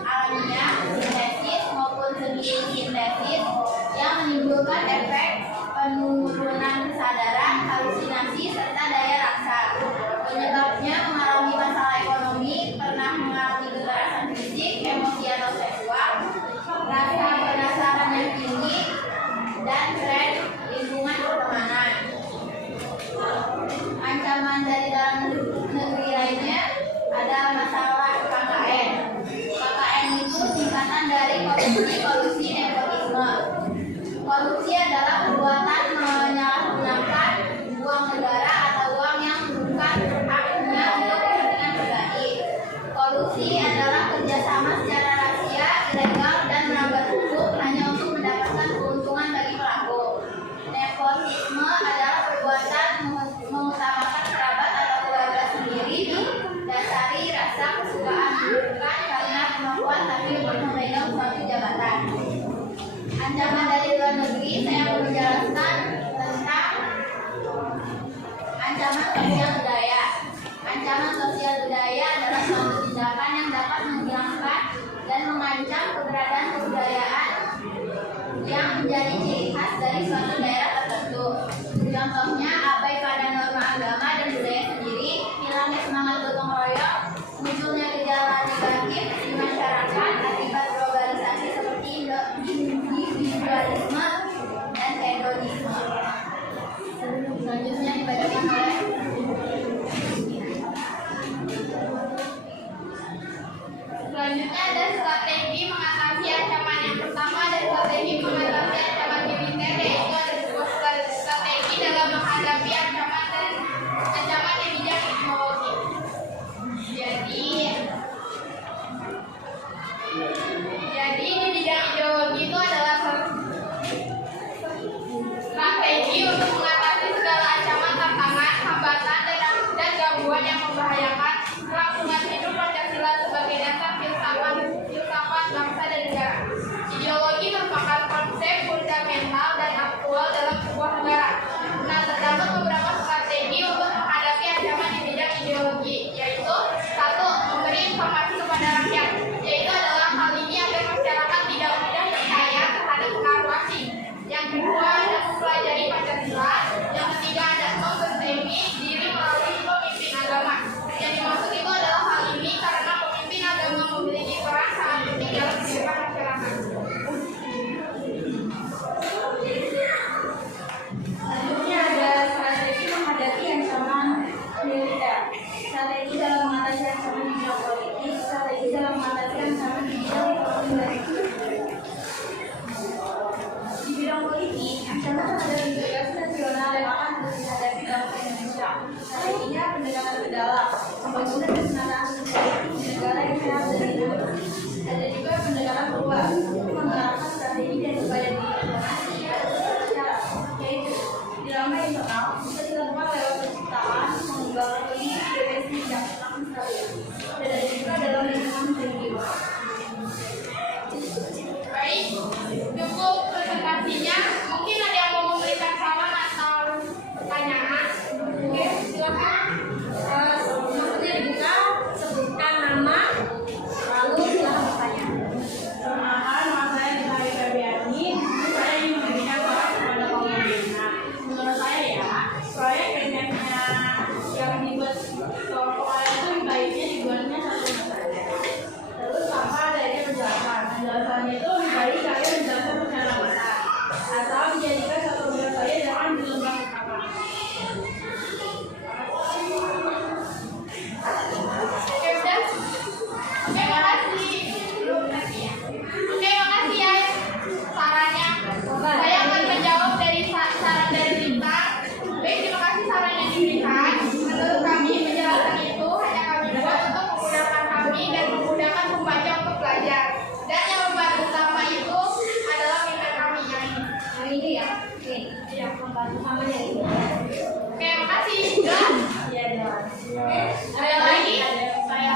alamiah, sintetis maupun semi-sintetis yang menimbulkan efek penurunan kesadaran, halusinasi, serta daya rasa. Penyebabnya mengalami masalah ekonomi, pernah mengalami kekerasan fisik, emosi atau seksual, rasa penasaran yang tinggi, dan tren lingkungan pertemanan. Ancaman dari dalam negeri lainnya ada masalah KKN. KKN itu singkatan dari korupsi, kolusi, nepotisme. Korupsi adalah perbuatan menyalahgunakan uang negara atau uang yang bukan haknya untuk kepentingan pribadi. Kolusi adalah kerjasama secara rahasia, ilegal, dan melanggar hukum hanya untuk mendapatkan keuntungan bagi pelaku. Nepotisme adalah perbuatan mengutamakan kerabat atau keluarga sendiri didasari rasa kesukaan, bukan karena kemampuan tapi untuk memegang suatu jabatan. Ancaman dari luar negeri, saya akan menjelaskan tentang ancaman sosial budaya. Ancaman sosial budaya adalah suatu tindakan yang dapat menghilangkan dan mengancam keberadaan kebudayaan yang menjadi ciri khas dari suatu daerah tertentu. Contohnya abai pada norma agama dan budaya sendiri, hilangnya semangat gotong royong, munculnya gejala masif di masyarakat akibat globalisasi seperti individualisme dan hedonisme. Selanjutnya dibacakan oleh Selanjutnya ada strategi mengatasi ancaman. Yang pertama ada strategi mengatasi ancaman militer, yaitu ada sebuah strategi dalam menghadapi ancaman yang bijak teknologi. Jadi di bidang ideologi itu adalah strategi untuk mengatasi segala ancaman, tantangan, hambatan, dan gangguan yang membahayakan kelangsungan hidup Pancasila sebagai dasar filsafat bangsa dan negara. Ideologi merupakan konsep fundamental dan aktual dalam sebuah negara. Nah, terdapat beberapa strategi untuk menghadapi ancaman di bidang ideologi, yaitu satu, memberi informasi kepada rakyat, yaitu adalah hal ini agar masyarakat tidak mudah percaya terhadap pengaruh asing. Yang kedua, ada mempelajari Pancasila. Yang ketiga, ada membentengi diri melalui pemimpin agama. Yang dimaksud itu adalah hal ini karena pemimpin agama memiliki peran sangat penting dalam kehidupan masyarakat. Selanjutnya ada strategi menghadapi ancaman militer, strategi dalam mengatasi ancaman di bidang politik, strategi dalam mengatasi ancaman di bidang ekonomi. Di bidang politik, ancaman terhadap integrasi nasional yang akan terus dihadapi bangsa Indonesia. Strateginya pendekatan ke dalam, pembangunan kesetaraan politik di negara yang sehat dan demokratis. Ada juga pendekatan keluar, menerapkan strategi dan upaya diplomasi yaitu drama internal bisa dilakukan lewat penciptaan, pengembangan politik domestik yang akan stabil, dan ada juga dalam lingkungan regional. Baik, cukup presentasinya. Mungkin ada yang mau memberikan saran atau pertanyaan. Oke, silakan. Maksudnya dibuka, sebutkan nama, lalu silakan bertanya. Perkenalkan, nama saya Nilai Febriani. Saya ingin memberikan saran kepada kaum muda. Menurut saya ya, proyek PNM-nya yang dibuat kelompok kalian itu baiknya dibuatnya satu saja. Terus tanpa adanya penjelasan. Penjelasannya itu lebih baik kalian menjelaskan secara mata. Atau dijadikan satu bulan saja, jangan di lembar pertama. Oke, udah. Oke, makasih. Oke, makasih ya sarannya. Saya akan menjawab dari saran dari Rita. Baik, terima kasih saran yang diberikan. Menurut kami, penjelasan itu hanya kami buat untuk memudahkan kami dan memudahkan pembaca untuk belajar. Dan yang membantu utama itu adalah pinter kami yang ini. Yang ini ya? Oke. Iya. Membantu sama yang ini. Oke, makasih. Udah. Iya, jelas. Ada lagi? Saya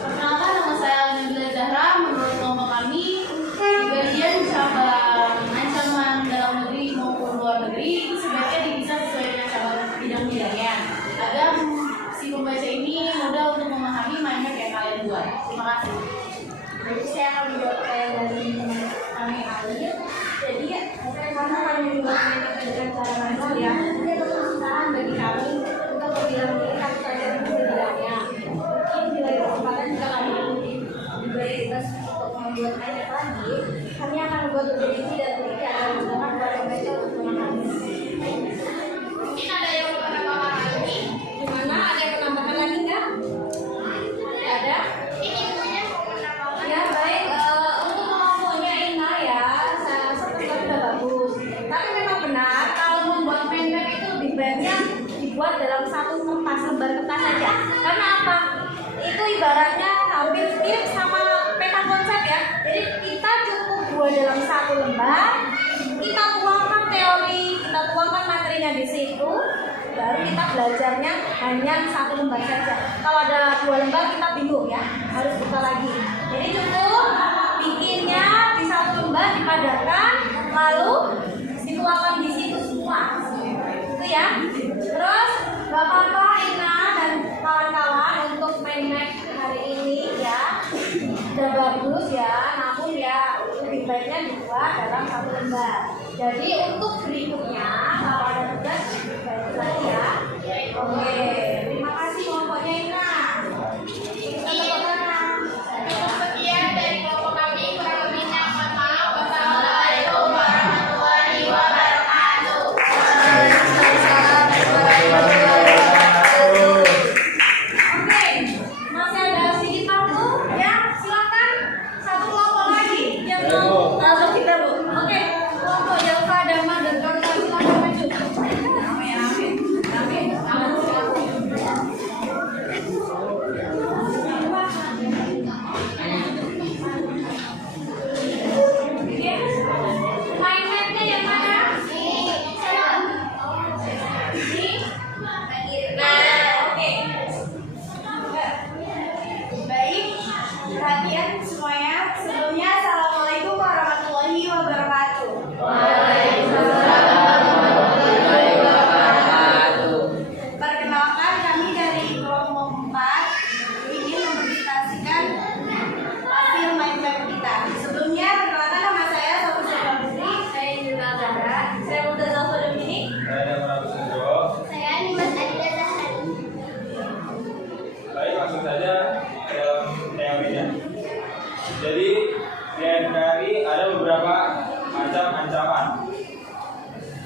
perkenalkan, nama saya Nabila Zahra. Menurut kelompok kami, bagian cabang ancaman dalam negeri maupun luar negeri itu sebaiknya dipisah sesuai dengan cabang bidang-bidangnya agar si pembaca ini mudah untuk memahami mana yang kalian buat. Terima kasih. Jadi saya akan menjawab pertanyaan dari kami Alif. Jadi karena kami membuat dengan cara manual ya, ini adalah kesusahan bagi kami untuk berbilang-bilang pelajaran bidangnya. Mungkin di lain kesempatan jika kami diberi tugas untuk membuat banyak lagi, kami akan membuat prediksi dan triknya agar memudahkan para pembaca untuk memahami. Mungkin ada yang mau menambahkan lagi? Gimana? Ada yang menambahkan lagi nggak? Tidak ada? Ini ibunya mau menambahkan. Ya baik, untuk kelompoknya Ina ya, saya rasa sudah bagus. Tapi memang benar kalau membuat mindmap itu lebih baiknya dibuat dalam satu kertas, lembar kertas saja. Karena apa? Itu ibaratnya hampir mirip sama peta konsep ya. Jadi kita cukup buat dalam satu lembar, kita tuangkan teori, kita tuangkan materinya di situ, baru kita belajarnya hanya satu lembar saja. Kalau ada 2 lembar kita bingung ya, harus buka lagi. Jadi cukup bikinnya di satu lembar dipadatkan, lalu dituangkan di situ semua. Itu ya. Terus Bapak Ina dan kawan-kawan untuk mindmap hari ini ya sudah bagus ya, namun ya lebih baiknya dibuat dalam satu lembar. Jadi untuk berikutnya kalau ada tugas baik lagi ya. Oke, terima kasih kelompoknya Ina. Jadi di NKRI ada beberapa macam ancaman,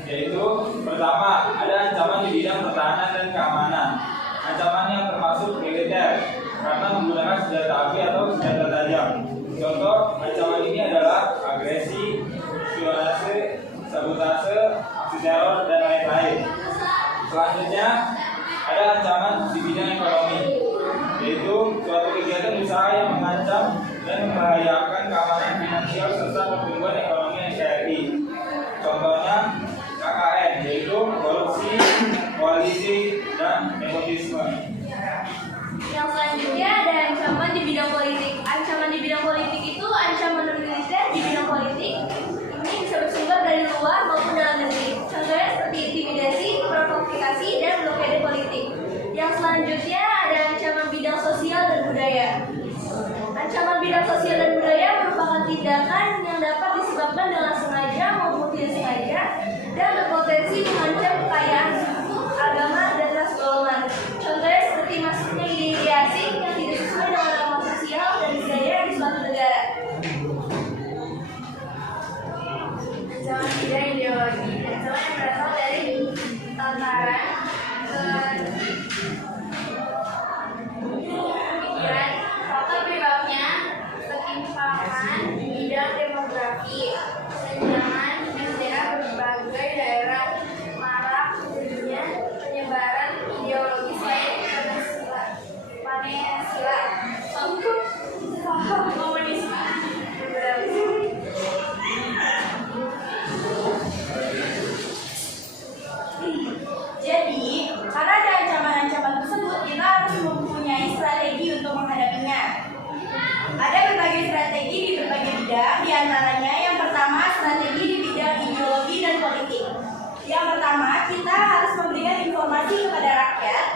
yaitu pertama ada ancaman di bidang pertahanan dan keamanan. Ancaman yang termasuk militer karena menggunakan senjata api atau senjata tajam. Contoh ancaman ini adalah agresi, spionase, sabotase, aksi teror, dan lain-lain. Selanjutnya ada ancaman di bidang ekonomi, yaitu suatu kegiatan usaha yang mengancam dan membahayakan keamanan finansial serta pertumbuhan ekonomi NKRI. Contohnya KKN, yaitu korupsi, koalisi, dan nepotisme. Yang selanjutnya ada ancaman di bidang politik. Ancaman di bidang politik itu ancaman militer di bidang politik. Ini bisa bersumber dari luar maupun dalam negeri. Contohnya seperti intimidasi, provokasi, dan blokade politik. Yang selanjutnya ada ancaman bidang sosial dan budaya. Ancaman bidang sosial dan budaya merupakan tindakan yang dapat disebabkan dengan sengaja maupun tidak sengaja dan berpotensi mengancam kekayaan suku, agama, dan ras golongan. Contohnya seperti masuknya ide-ide asing yang tidak sesuai dengan norma sosial dan budaya di suatu negara. Ancaman bidang ideologi. Ancaman yang berasal dari tataran pemikiran faktor penyebabnya ketimpangan di bidang demografi, senjangan antara berbagai daerah, marak terjadinya penyebaran ideologi selain Pancasila, komunisme, liberalisme. Jadi, karena ada ancaman-ancaman tersebut, kita harus mempunyai strategi untuk menghadapinya. Ada berbagai strategi di berbagai bidang, diantaranya yang pertama strategi di bidang ideologi dan politik. Yang pertama, kita harus memberikan informasi kepada rakyat.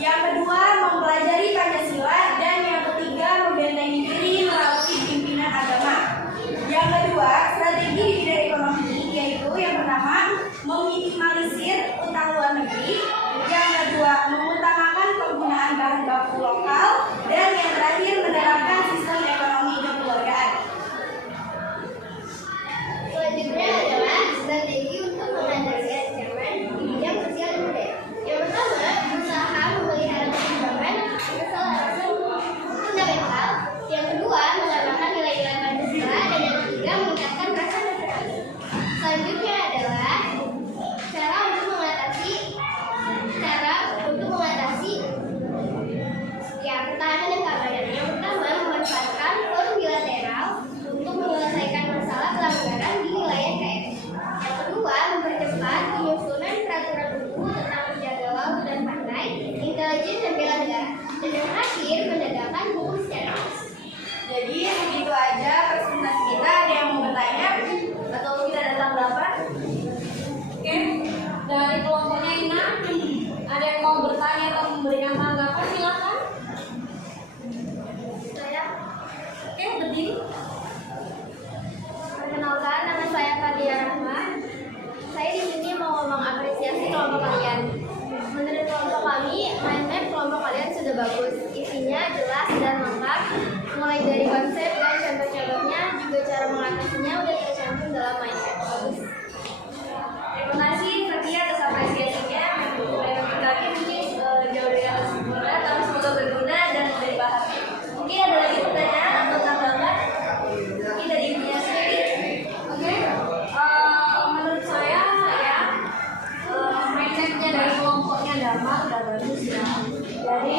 Yang kedua, mempelajari Pancasila. Dan yang ketiga, membentengi diri melalui pimpinan agama. Yang kedua, strategi di bidang ekonomi, yaitu yang pertama, meminimalisir utang luar negeri. Yang kedua, mengutamakan penggunaan bahan baku lokal. Dan yang terakhir, menerapkan sistem ekonomi kekeluargaan. Selanjutnya adalah strategi untuk menghadapi ancaman di bidang sosial dan budaya. Yang pertama, berusaha memelihara keseimbangan kesalahan fundamental. Yang kedua, mengamalkan nilai-nilai Pancasila. Dan yang ketiga, meningkatkan rasa nasionalisme. Selanjutnya adalah cara untuk mengatasi pertahanan dan keamanan. Yang pertama, memanfaatkan forum bilateral untuk menyelesaikan masalah pelanggaran di wilayah KRI. Yang kedua, mempercepat penyusunan peraturan hukum tentang penjaga laut dan pantai, intelijen dan bela negara. Dan yang terakhir, menegakkan hukum secara luas. Jadi begitu aja presentasi kita. Ada yang mau bertanya atau kita ada tanggapan? Oke, dari kelompoknya Ina, ada yang mau bertanya atau memberikan tanggapan? Silakan. Oke, berdiri. Perkenalkan, nama saya Fadia Rahma. Saya di sini mau ngomong apresiasi kelompok kalian. Menurut kelompok kami, mind map kelompok kalian sudah bagus. Isinya jelas dan lengkap. Mulai dari konsep dan contoh-contohnya, juga cara mengatasinya udah tercantum dalam mind map. Bagus. Terima kasih Fatia atas apresiasinya. Kami mungkin jauh dari kata sempurna, tapi semoga berguna dan berbahagia. Mungkin ada lagi pertanyaan atau tanggapan? Mungkin dari Ibunya sendiri. Oke, menurut saya ya mindsetnya dari kelompoknya Dharma udah bagus ya. Jadi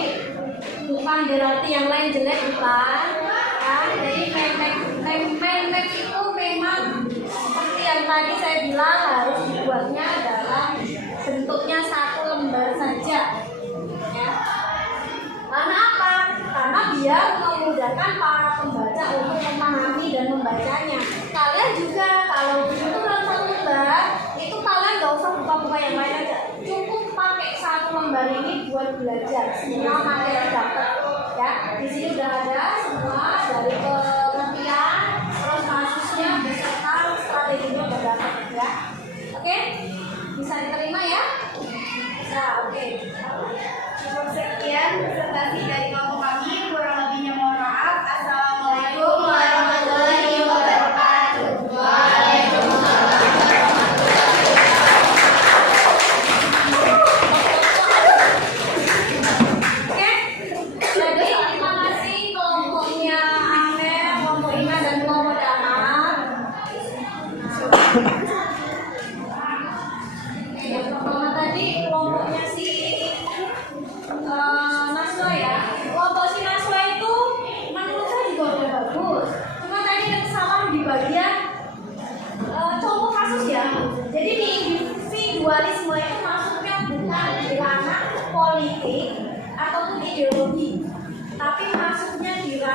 bukan berarti yang lain jelek, bukan. Ya, jadi mindset itu memang seperti yang tadi saya bilang harus dibuatnya dalam bentuknya satu lembar saja. Ya. Karena apa? Karena biar memudahkan para pembaca untuk memahami dan membacanya. Kalian juga kalau itu dalam satu lembar, itu kalian nggak usah buka-buka yang lain aja. Cukup pakai satu lembar ini buat belajar. Semua materi dapat. Ya, di sini udah ada semua dari pengertian, terus kasusnya beserta strateginya udah dapat ya. Oke, bisa diterima ya? Nah, oke. Cukup sekian presentasi dari kelompok kami. Kurang lebihnya mohon maaf. Assalamualaikum warahmatullahi wabarakatuh.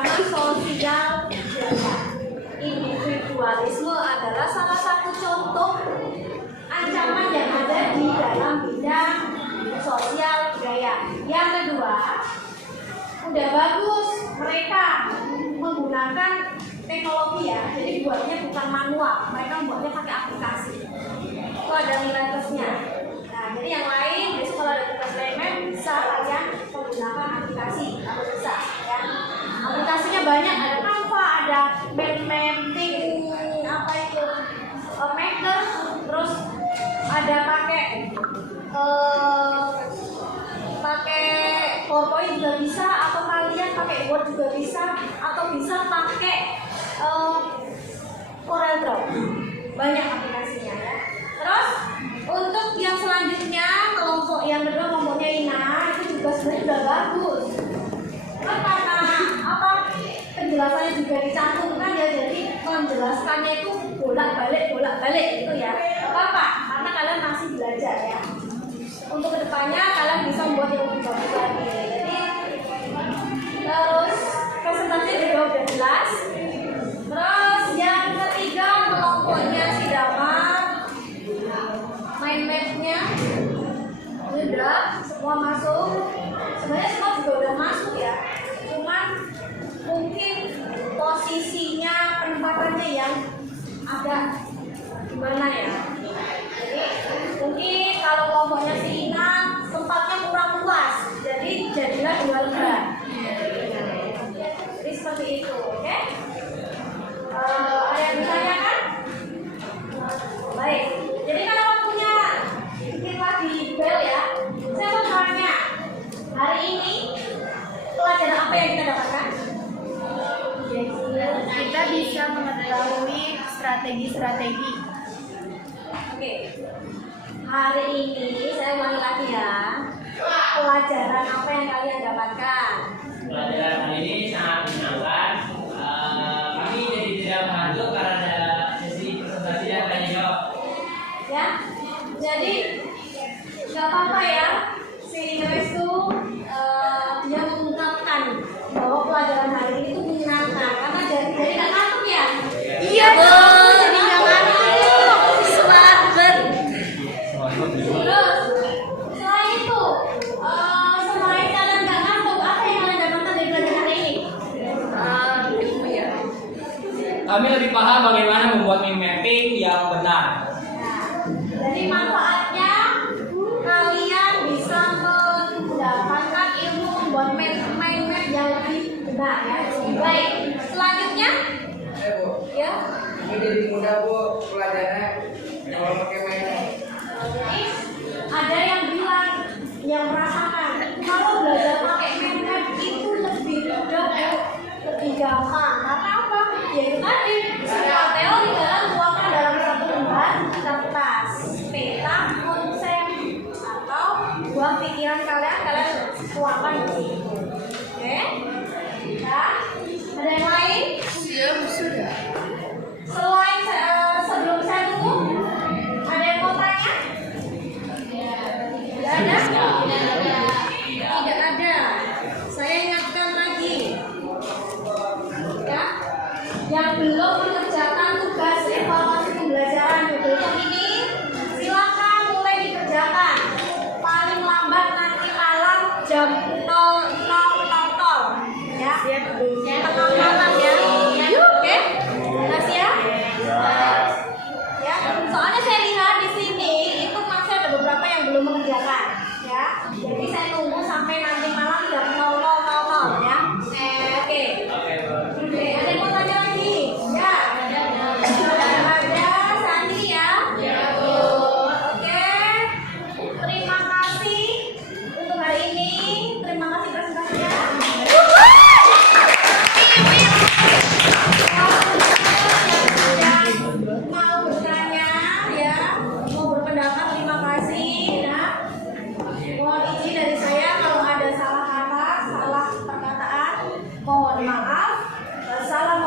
pertama, sosial budaya. Individualisme adalah salah satu contoh ancaman yang ada di dalam bidang sosial budaya. Yang kedua, udah bagus mereka menggunakan teknologi ya, jadi buatnya bukan manual, mereka buatnya pakai aplikasi. Itu ada nilai plusnya. Nah, jadi yang lain besok kalau ada tugas lain bisa kalian menggunakan aplikasi atau bisa ya. Aplikasinya banyak, ada Canva, ada Mapping, apa itu Maker, terus ada pakai PowerPoint juga bisa, atau kalian pakai Word juga bisa, atau bisa pakai CorelDRAW. Banyak aplikasinya ya. Terus untuk yang selanjutnya, kelompok yang kedua kelompoknya Ina, itu juga sebenarnya sudah bagus. Kan karena apa, penjelasannya juga dicantumkan ya, jadi menjelaskannya itu bolak-balik gitu ya. Apa? Karena kalian masih belajar ya. Untuk kedepannya kalian bisa membuat yang lebih bagus lagi. Jadi terus presentasinya juga udah jelas. Terus yang ketiga kelompoknya si Damar, mind map-nya udah semua masuk. Sebenarnya semua juga udah masuk ya. Cuman mungkin posisinya penempatannya yang agak gimana ya. Jadi mungkin kalau kelompoknya si Ina tempatnya kurang luas, jadi jadilah 2 lembar. Jadi seperti itu, oke? Ada yang ditanyakan? Baik. Jadi kalau waktunya kita di bel ya, saya mau tanya, hari ini pelajaran apa yang kita dapatkan? Kita bisa mengetahui strategi-strategi. Oke. Hari ini saya ulangi lagi ya. Pelajaran apa yang kalian dapatkan? Pelajaran hari ini sangat menyenangkan. Kami jadi tidak mengantuk karena ada sesi presentasi dan tanya jawab. Ya. Jadi nggak apa-apa ya. Si Ines itu dia mengungkapkan bahwa pelajaran hari ini itu menyenangkan karena jadi nggak ngantuk ya. Iya, jadi nggak ngantuk. Selamat. Terus selain itu, selain kalian nggak ngantuk, apa yang kalian dapatkan dari pelajaran hari ini? Ilmu ya. Kami lebih paham bagaimana membuat mind mapping yang benar. Jadi manfaatnya kalian bisa mendapatkan ilmu membuat mind map yang lebih benar ya. Baik, selanjutnya ya. Ini jadi mudah bu pelajarannya kalau pakai mainan. Ini ada yang bilang, yang merasakan kalau belajar pakai mind map itu lebih mudah bu, lebih gampang. Karena apa? Ya itu tadi, semua teori kalian tuangkan dalam satu lembar kertas, peta konsep atau buah pikiran kalian tuangkan di sini. Oke? Ya. Ada yang lain? Sudah. Selain sebelum saya tutup, ada yang mau tanya? Tidak ada? Tidak ada. Saya ingatkan lagi. Ya, yang belum mengerjakan tugas evaluasi pembelajaran Google ini, silakan mulai dikerjakan. Paling lambat nanti malam jam 00.00 ya. Tengah malam ya. Oke? Makasih ya. Ya, soalnya saya lihat di sini itu masih ada beberapa yang belum mengerjakan ya. Jadi saya tunggu sampai nanti malam jam 00.00 ya. Oke. Oke, ada yang mau tanya lagi? Ya. Ada Sandi ya. Oke. Terima kasih untuk hari ini. Terima kasih presentasinya. Mau bertanya ya, mau berpendapat, terima kasih ya. Mohon izin dari saya kalau ada salah kata, salah perkataan, mohon maaf. Wassalamualaikum